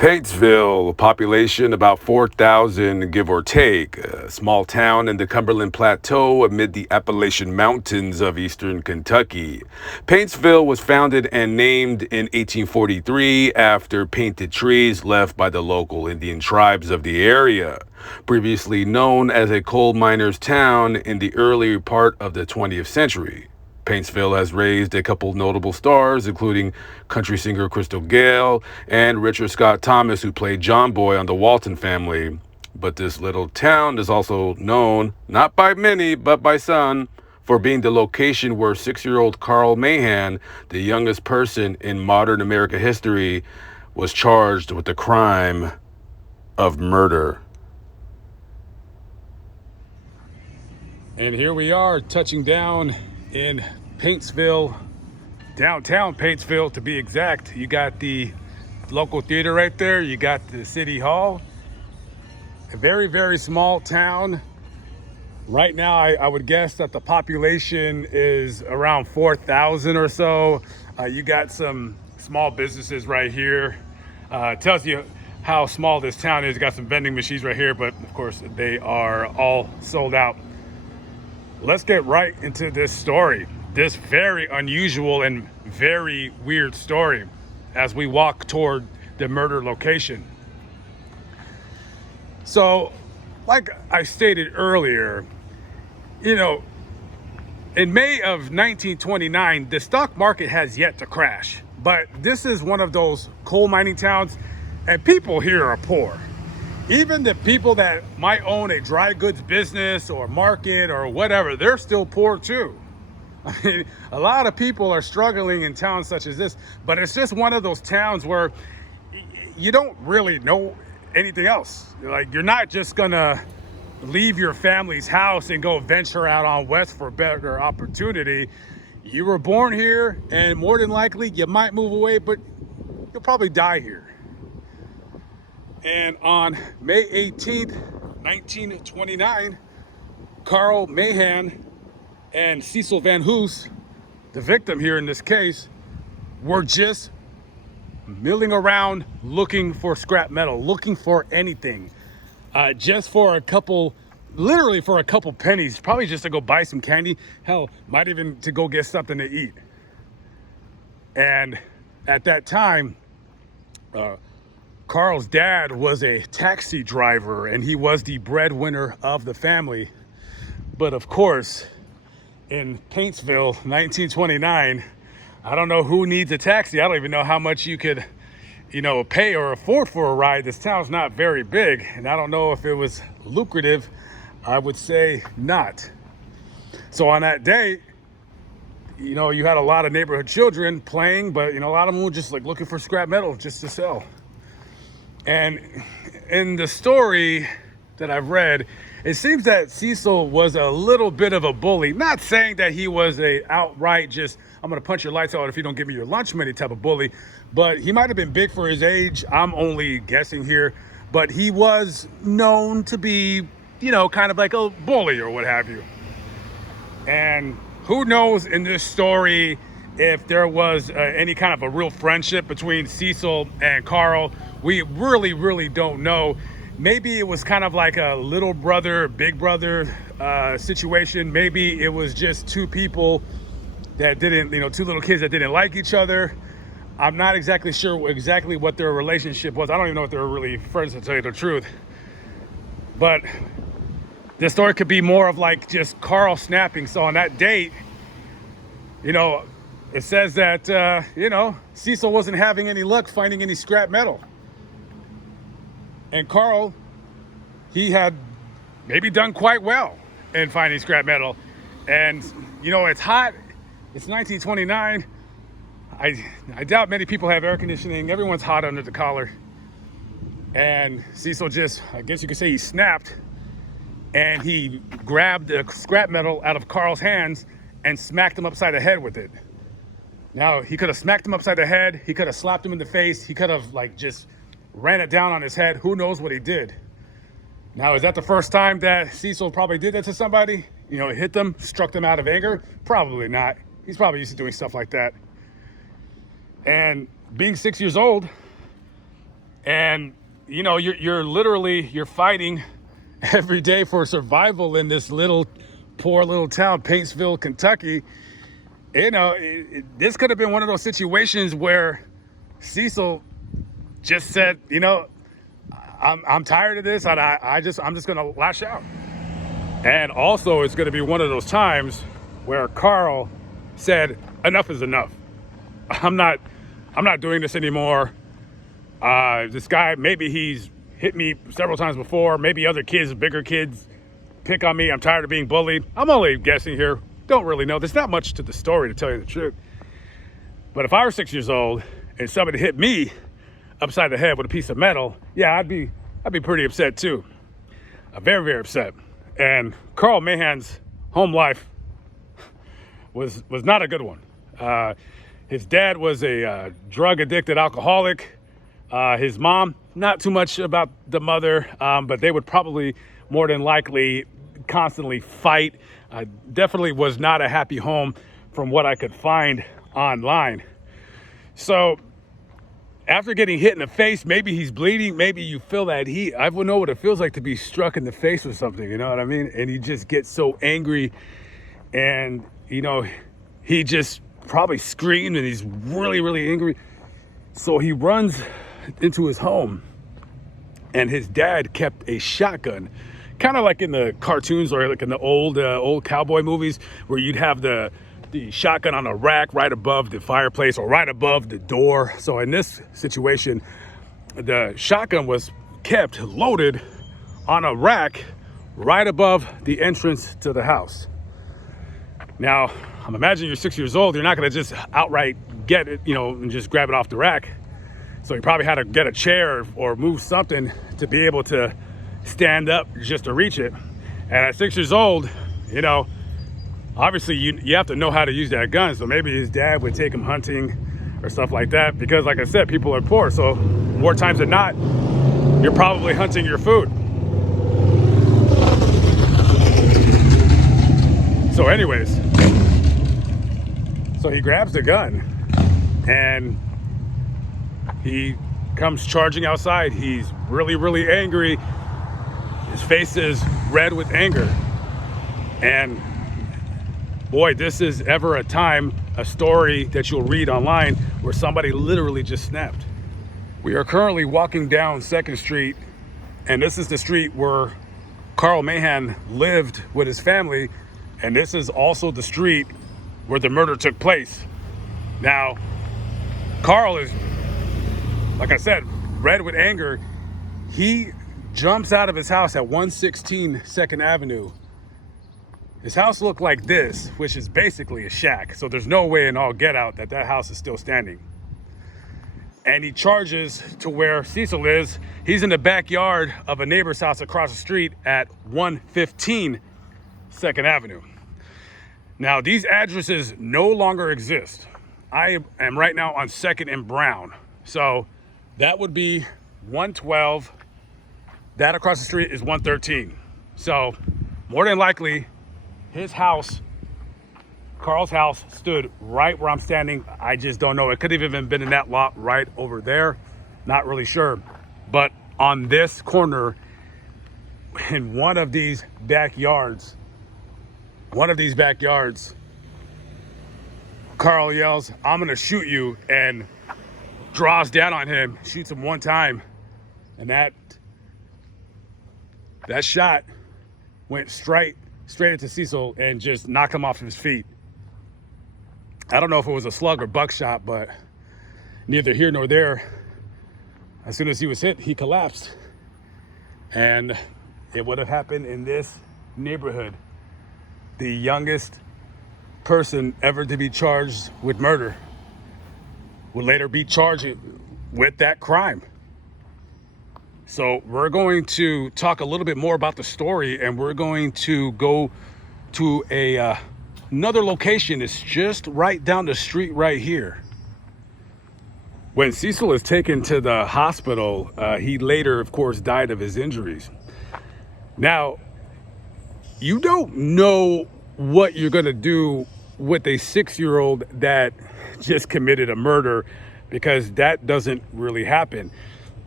Paintsville, population about 4,000, give or take. A small town in the Cumberland Plateau amid the Appalachian Mountains of eastern Kentucky. Paintsville was founded and named in 1843 after painted trees left by the local Indian tribes of the area. Previously known as a coal miners' town in the early part of the 20th century. Paintsville has raised a couple notable stars, including country singer Crystal Gayle and Richard Scott Thomas, who played John Boy on The Walton Family. But this little town is also known, not by many, but by some, for being the location where 6-year-old Carl Mahan, the youngest person in modern American history, was charged with the crime of murder. And here we are, touching down in Paintsville, downtown Paintsville to be exact. You got the local theater right there. You got the city hall. A very, very small town. Right now, I would guess that the population is around 4,000 or so. You got some small businesses right here. Tells you how small this town is. You got some vending machines right here, but of course they are all sold out. Let's get right into this story, this very unusual and very weird story as we walk toward the murder location. So, like I stated earlier, in May of 1929, the stock market has yet to crash, but this is one of those coal mining towns, and people here are poor. Even the people that might own a dry goods business or market or whatever, they're still poor too. I mean, a lot of people are struggling in towns such as this, but it's just one of those towns where you don't really know anything else. Like, you're not just gonna leave your family's house and go venture out on west for better opportunity. You were born here, and more than likely you might move away, but you'll probably die here. And on May 18th, 1929, Carl Mahan and Cecil Van Hoose, the victim here in this case, were just milling around looking for scrap metal, looking for anything, just for literally for a couple pennies, probably just to go buy some candy, hell, might even to go get something to eat. And at that time, Carl's dad was a taxi driver, and he was the breadwinner of the family. But of course, in Paintsville, 1929, I don't know who needs a taxi. I don't even know how much you could, pay or afford for a ride. This town's not very big, and I don't know if it was lucrative. I would say not. So on that day, you had a lot of neighborhood children playing, but a lot of them were just like looking for scrap metal just to sell. And in the story that I've read, it seems that Cecil was a little bit of a bully. Not saying that he was a outright just, I'm going to punch your lights out if you don't give me your lunch money type of bully, but he might have been big for his age. I'm only guessing here, but he was known to be, kind of like a bully or what have you. And who knows in this story if there was any kind of a real friendship between Cecil and Carl. We really, really don't know. Maybe it was kind of like a little brother, big brother situation. Maybe it was just two people that didn't, two little kids that didn't like each other. I'm not exactly sure exactly what their relationship was. I don't even know if they were really friends, to tell you the truth. But this story could be more of like just Carl snapping. So on that date, it says that, Cecil wasn't having any luck finding any scrap metal. And Carl, he had maybe done quite well in finding scrap metal. And, it's hot. It's 1929. I doubt many people have air conditioning. Everyone's hot under the collar. And Cecil just, I guess you could say he snapped. And he grabbed the scrap metal out of Carl's hands and smacked him upside the head with it. Now, he could have smacked him upside the head. He could have slapped him in the face. He could have just ran it down on his head. Who knows what he did? Now, is that the first time that Cecil probably did that to somebody? Hit them, struck them out of anger? Probably not. He's probably used to doing stuff like that. And being 6 years old, And, you know, you're fighting every day for survival in this poor little town, Paintsville, Kentucky. You know, this could have been one of those situations where Cecil just said, you know, I'm tired of this, and I'm just gonna lash out. And also, it's gonna be one of those times where Carl said, enough is enough. I'm not doing this anymore. This guy, maybe he's hit me several times before. Maybe other kids, bigger kids, pick on me. I'm tired of being bullied. I'm only guessing here. Don't really know. There's not much to the story, to tell you the truth. But if I were 6 years old and somebody hit me upside the head with a piece of metal, yeah, I'd be pretty upset too. Very, very upset. And Carl Mahan's home life was not a good one. His dad was a drug-addicted alcoholic. His mom, not too much about the mother, but they would probably more than likely constantly fight. Definitely was not a happy home from what I could find online. So after getting hit in the face, maybe he's bleeding, maybe you feel that heat. I would know what it feels like to be struck in the face with something, you know what I mean? And he just gets so angry, and, you know, he just probably screamed, and he's really, really angry. So he runs into his home, and his dad kept a shotgun, kind of like in the cartoons or like in the old cowboy movies, where you'd have the shotgun on a rack right above the fireplace or right above the door. So in this situation, the shotgun was kept loaded on a rack right above the entrance to the house. Now, I'm imagining you're 6 years old. You're not going to just outright get it, you know, and just grab it off the rack. So he probably had to get a chair or move something to be able to stand up just to reach it. And at 6 years old, you know, obviously you have to know how to use that gun. So maybe his dad would take him hunting or stuff like that, because like I said, people are poor. So more times than not, you're probably hunting your food. So anyways, so he grabs the gun and he comes charging outside. He's really, really angry. His face is red with anger. And boy, this is ever a time, a story that you'll read online where somebody literally just snapped. We are currently walking down 2nd Street, and this is the street where Carl Mahan lived with his family, and this is also the street where the murder took place. Now, Carl is, like I said, red with anger. He jumps out of his house at 116 2nd Avenue. His house looked like this, which is basically a shack. So there's no way in all get out that house is still standing. And he charges to where Cecil is. He's in the backyard of a neighbor's house across the street at 115 2nd Avenue. Now, these addresses no longer exist. I am right now on 2nd and Brown. So that would be 112. That across the street is 113. So more than likely, his house, Carl's house, stood right where I'm standing. I just don't know. It could have even been in that lot right over there. Not really sure. But on this corner, in one of these backyards, Carl yells, "I'm gonna shoot you," and draws down on him, shoots him one time. And that shot went straight into Cecil and just knocked him off his feet. I don't know if it was a slug or buckshot, but neither here nor there. As soon as he was hit, he collapsed. And it would have happened in this neighborhood. The youngest person ever to be charged with murder would later be charged with that crime. So we're going to talk a little bit more about the story, and we're going to go to another location. It's just right down the street right here. When Cecil is taken to the hospital, he later, of course, died of his injuries. Now, you don't know what you're going to do with a 6-year-old that just committed a murder, because that doesn't really happen.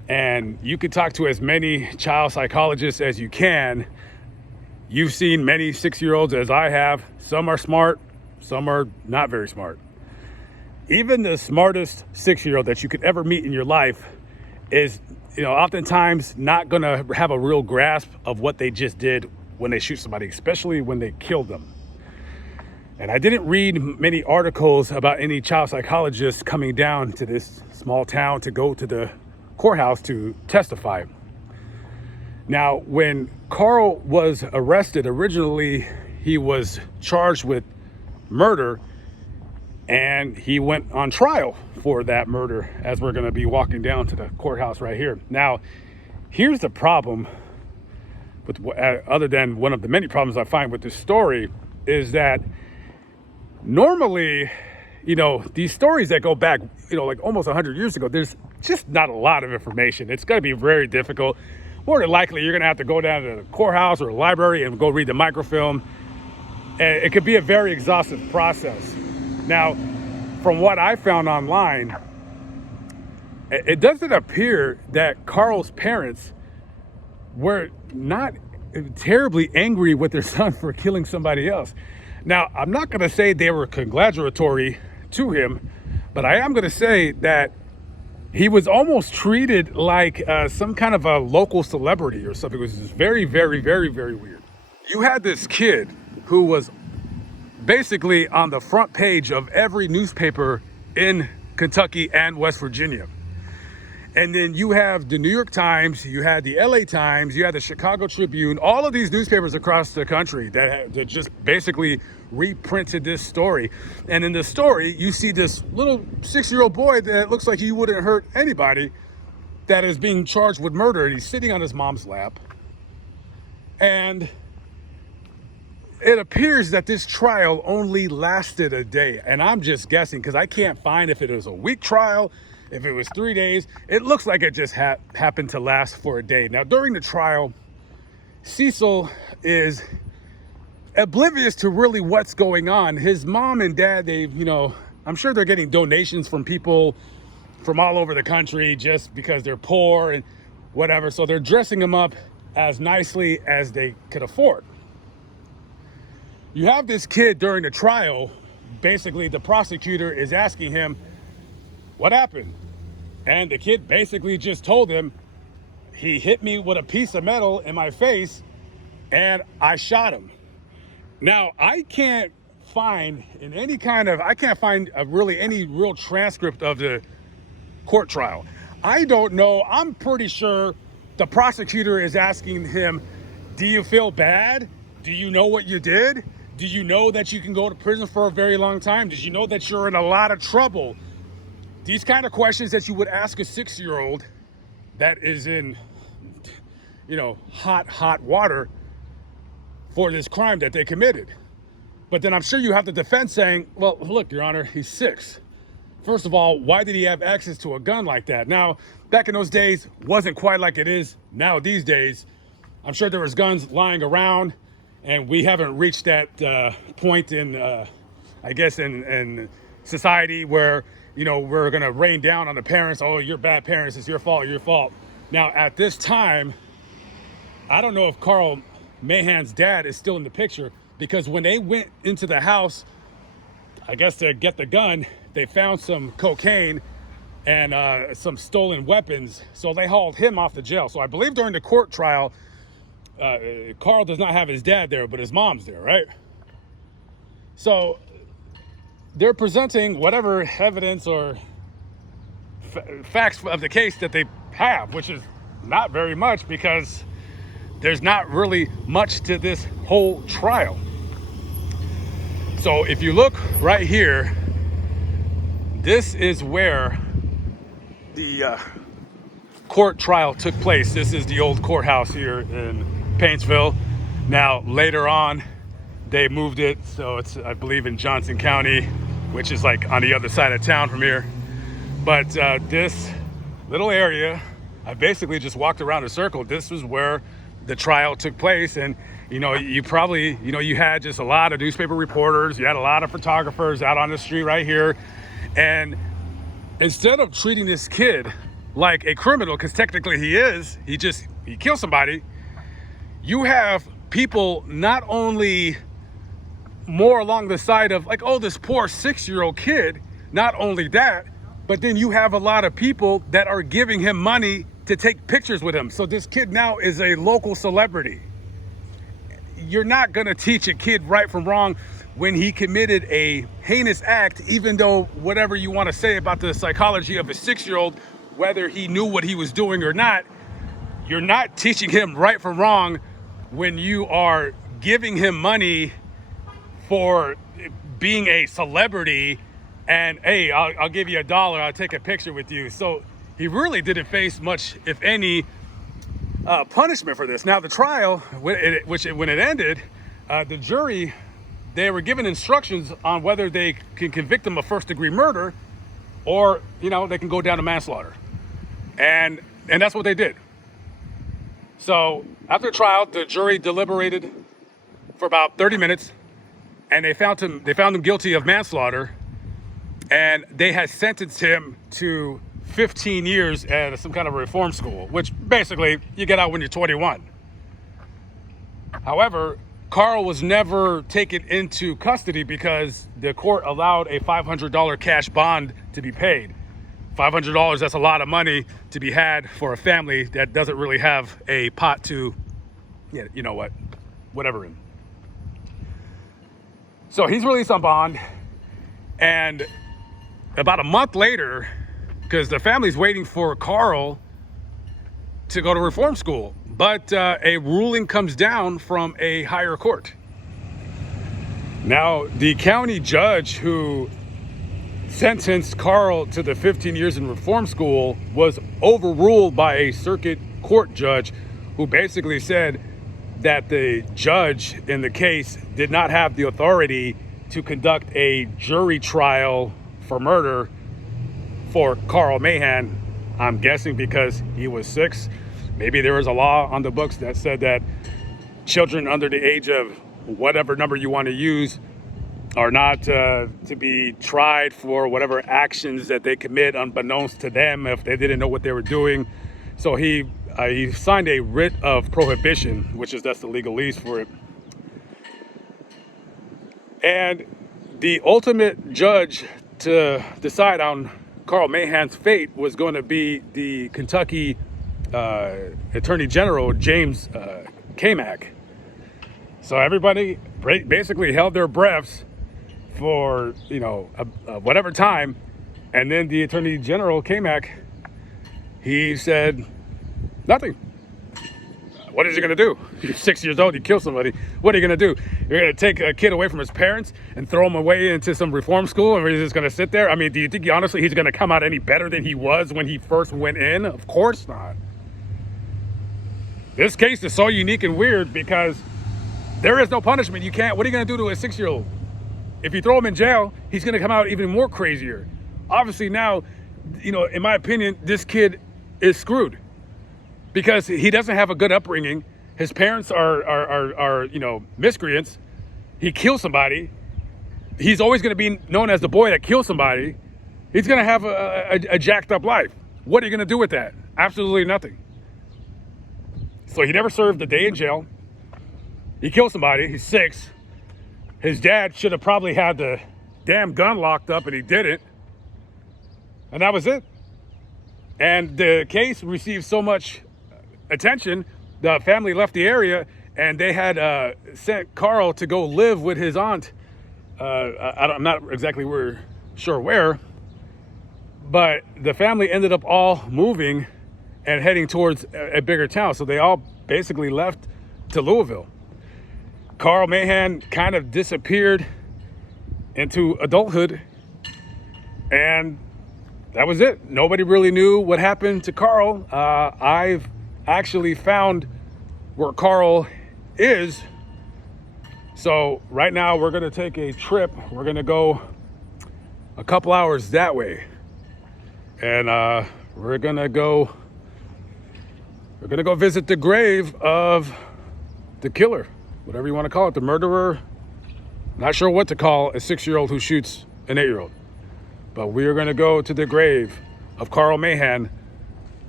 And you could talk to as many child psychologists as you can. You've seen many 6-year-olds as I have. Some are smart, some are not very smart. Even the smartest 6-year-old that you could ever meet in your life is, oftentimes not gonna have a real grasp of what they just did when they shoot somebody, especially when they killed them. And I didn't read many articles about any child psychologists coming down to this small town to go to the courthouse to testify. Now, when Carl was arrested, originally he was charged with murder, and he went on trial for that murder, as we're going to be walking down to the courthouse right here. Now, here's the problem with, other than one of the many problems I find with this story, is that normally, these stories that go back, like almost 100 years ago, there's just not a lot of information. It's going to be very difficult. More than likely, you're going to have to go down to the courthouse or a library and go read the microfilm. And it could be a very exhaustive process. Now, from what I found online, it doesn't appear that Carl's parents were not terribly angry with their son for killing somebody else. Now, I'm not going to say they were congratulatory to him, but I am going to say that he was almost treated like some kind of a local celebrity or something. It was just very, very, very, very weird. You had this kid who was basically on the front page of every newspaper in Kentucky and West Virginia. And then you have the New York Times, you had the LA Times, you had the Chicago Tribune, all of these newspapers across the country that just basically reprinted this story. And in the story, you see this little 6-year-old boy that looks like he wouldn't hurt anybody that is being charged with murder, and he's sitting on his mom's lap. And it appears that this trial only lasted a day. And I'm just guessing because I can't find if it was a week trial, if it was 3 days. It looks like it just happened to last for a day. Now, during the trial, Cecil is oblivious to really what's going on. His mom and dad, I'm sure they're getting donations from people from all over the country just because they're poor and whatever. So they're dressing him up as nicely as they could afford. You have this kid during the trial, basically the prosecutor is asking him, what happened? And the kid basically just told him, he hit me with a piece of metal in my face and I shot him. Now, I can't find any real transcript of the court trial. I don't know. I'm pretty sure the prosecutor is asking him, do you feel bad? Do you know what you did? Do you know that you can go to prison for a very long time? Did you know that you're in a lot of trouble? These kind of questions that you would ask a 6-year-old that is in, hot water for this crime that they committed. But then I'm sure you have the defense saying, well, look, Your Honor, he's 6. First of all, why did he have access to a gun like that? Now, back in those days, wasn't quite like it is now these days. I'm sure there was guns lying around, and we haven't reached that point in, in society where, we're going to rain down on the parents. Oh, you're bad parents. It's your fault. Now, at this time, I don't know if Carl Mahan's dad is still in the picture, because when they went into the house, I guess to get the gun, they found some cocaine and some stolen weapons. So they hauled him off the jail. So I believe during the court trial, Carl does not have his dad there, but his mom's there, right? So they're presenting whatever evidence or facts of the case that they have, which is not very much, because there's not really much to this whole trial. So if you look right here, this is where the court trial took place. This is the old courthouse here in Paintsville. Now, later on, they moved it, so it's, I believe, in Johnson County, which is like on the other side of town from here. But this little area, I basically just walked around a circle. This was where the trial took place. And you probably, you had just a lot of newspaper reporters, you had a lot of photographers out on the street right here. And instead of treating this kid like a criminal, because technically he is. He killed somebody. You have people not only more along the side of like, oh, this poor 6-year-old kid. Not only that, but then you have a lot of people that are giving him money to take pictures with him. So this kid now is a local celebrity. You're not going to teach a kid right from wrong when he committed a heinous act, even though whatever you want to say about the psychology of a 6-year-old, whether he knew what he was doing or not, you're not teaching him right from wrong when you are giving him money for being a celebrity and, hey, I'll give you $1, I'll take a picture with you. So he really didn't face much, if any, punishment for this. Now the trial, when it ended, the jury, they were given instructions on whether they can convict him of first-degree murder, or they can go down to manslaughter, and that's what they did. So after the trial, the jury deliberated for about 30 minutes, and they found him guilty of manslaughter, and they had sentenced him to 15 years at some kind of reform school, which basically you get out when you're 21. However, Carl was never taken into custody because the court allowed a $500 cash bond to be paid. $500, that's a lot of money to be had for a family that doesn't really have a pot to, whatever in. So he's released on bond, and about a month later, because the family's waiting for Carl to go to reform school, but a ruling comes down from a higher court. Now, the county judge who sentenced Carl to the 15 years in reform school was overruled by a circuit court judge who basically said that the judge in the case did not have the authority to conduct a jury trial for murder for Carl Mahan. I'm guessing because he was 6. Maybe there was a law on the books that said that children under the age of whatever number you want to use are not to be tried for whatever actions that they commit unbeknownst to them if they didn't know what they were doing. So he signed a writ of prohibition, that's the legalese for it. And the ultimate judge to decide on Carl Mahan's fate was going to be the Kentucky Attorney General, James Kamak. So everybody basically held their breaths for, whatever time. And then the Attorney General, Kamak, he said nothing. What is he going to do? You're 6 years old, you kill somebody. What are you going to do? You're going to take a kid away from his parents and throw him away into some reform school, and he's just going to sit there? I mean, do you think honestly he's going to come out any better than he was when he first went in? Of course not. This case is so unique and weird because there is no punishment. What are you going to do to a 6-year-old? If you throw him in jail, he's going to come out even more crazier. Obviously now, in my opinion, this kid is screwed because he doesn't have a good upbringing. His parents are miscreants. He killed somebody. He's always going to be known as the boy that killed somebody. He's going to have a jacked up life. What are you going to do with that? Absolutely nothing. So he never served a day in jail. He killed somebody. He's 6. His dad should have probably had the damn gun locked up, and he didn't. And that was it. And the case received so much attention, the family left the area, and they had sent Carl to go live with his aunt. I'm not exactly sure where, but the family ended up all moving and heading towards a bigger town. So they all basically left to Louisville. Carl Mahan kind of disappeared into adulthood, and that was it. Nobody really knew what happened to Carl. I've actually found where Carl is. So right now we're gonna take a trip. We're gonna go a couple hours that way, and we're gonna go visit the grave of the killer, whatever you want to call it, the murderer. Not sure what to call a 6-year-old who shoots an 8-year-old. But we are going to go to the grave of Carl Mahan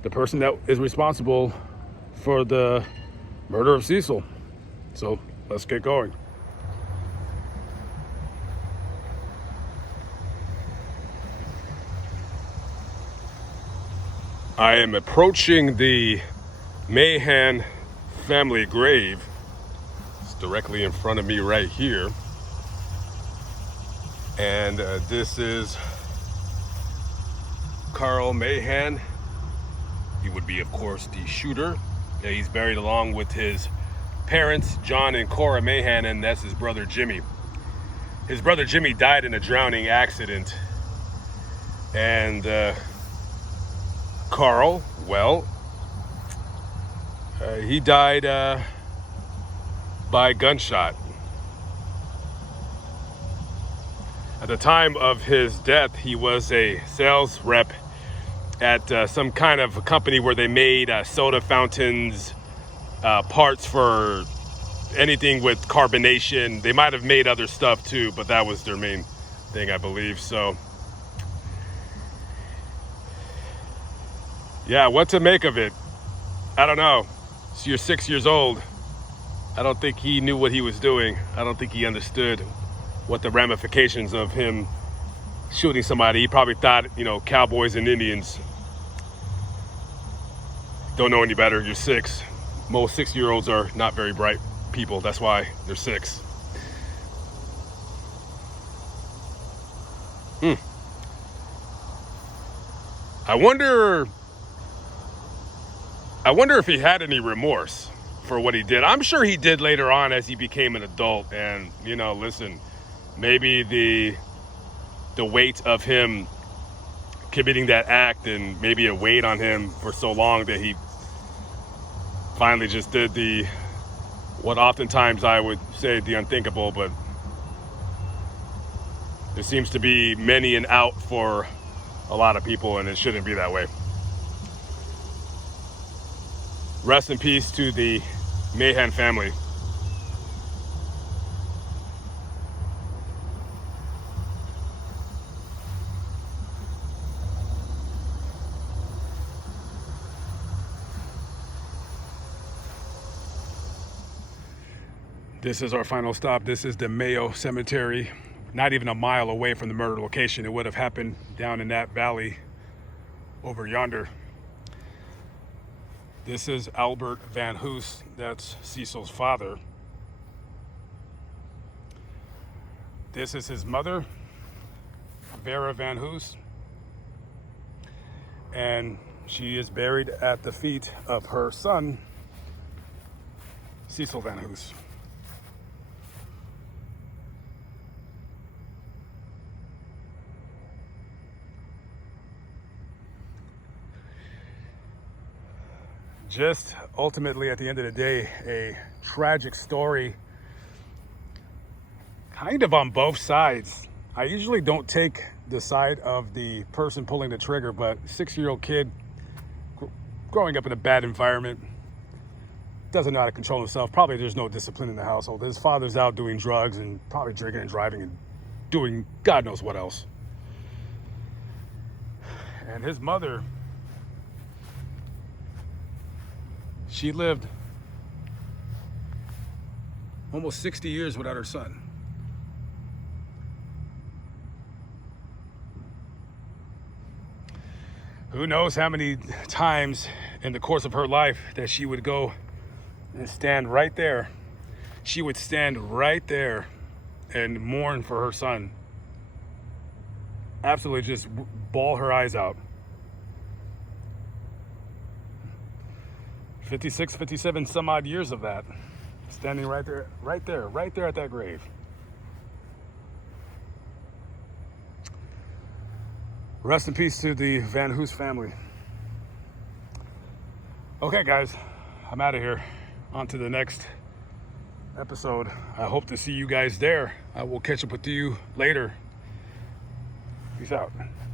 the person that is responsible for the murder of Cecil. So let's get going. I am approaching the Mahan family grave. It's directly in front of me right here. And this is Carl Mahan. He would be, of course, the shooter. He's buried along with his parents, John and Cora Mahan, and that's his brother Jimmy. His brother Jimmy died in a drowning accident. And Carl, well, he died by gunshot. At the time of his death, he was a sales rep at some kind of a company where they made soda fountains, parts for anything with carbonation. They might have made other stuff too, but that was their main thing, I believe. So yeah, what to make of it? I don't know. So you're 6 years old. I don't think he knew what he was doing. I don't think he understood what the ramifications of him shooting somebody. He probably thought, cowboys and Indians. Don't know any better. You're 6. Most 6-year-olds are not very bright people. That's why they're 6. I wonder if he had any remorse for what he did. I'm sure he did later on as he became an adult. And, listen, maybe the weight of him committing that act and maybe it weighed on him for so long that he finally just did what oftentimes I would say the unthinkable, but there seems to be many an out for a lot of people, and it shouldn't be that way. Rest in peace to the Mahan family. This is our final stop. This is the Mayo Cemetery. Not even a mile away from the murder location. It would have happened down in that valley over yonder. This is Albert Van Hoose. That's Cecil's father. This is his mother, Vera Van Hoose. And she is buried at the feet of her son, Cecil Van Hoose. Just ultimately, at the end of the day, a tragic story, kind of on both sides. I usually don't take the side of the person pulling the trigger, but 6-year-old kid growing up in a bad environment, doesn't know how to control himself. Probably there's no discipline in the household. His father's out doing drugs and probably drinking and driving and doing God knows what else. And his mother, she lived almost 60 years without her son. Who knows how many times in the course of her life that she would go and stand right there. She would stand right there and mourn for her son. Absolutely just bawl her eyes out. 56, 57 some odd years of that. Standing right there at that grave. Rest in peace to the Van Hoose family. Okay, guys, I'm out of here. On to the next episode. I hope to see you guys there. I will catch up with you later. Peace out.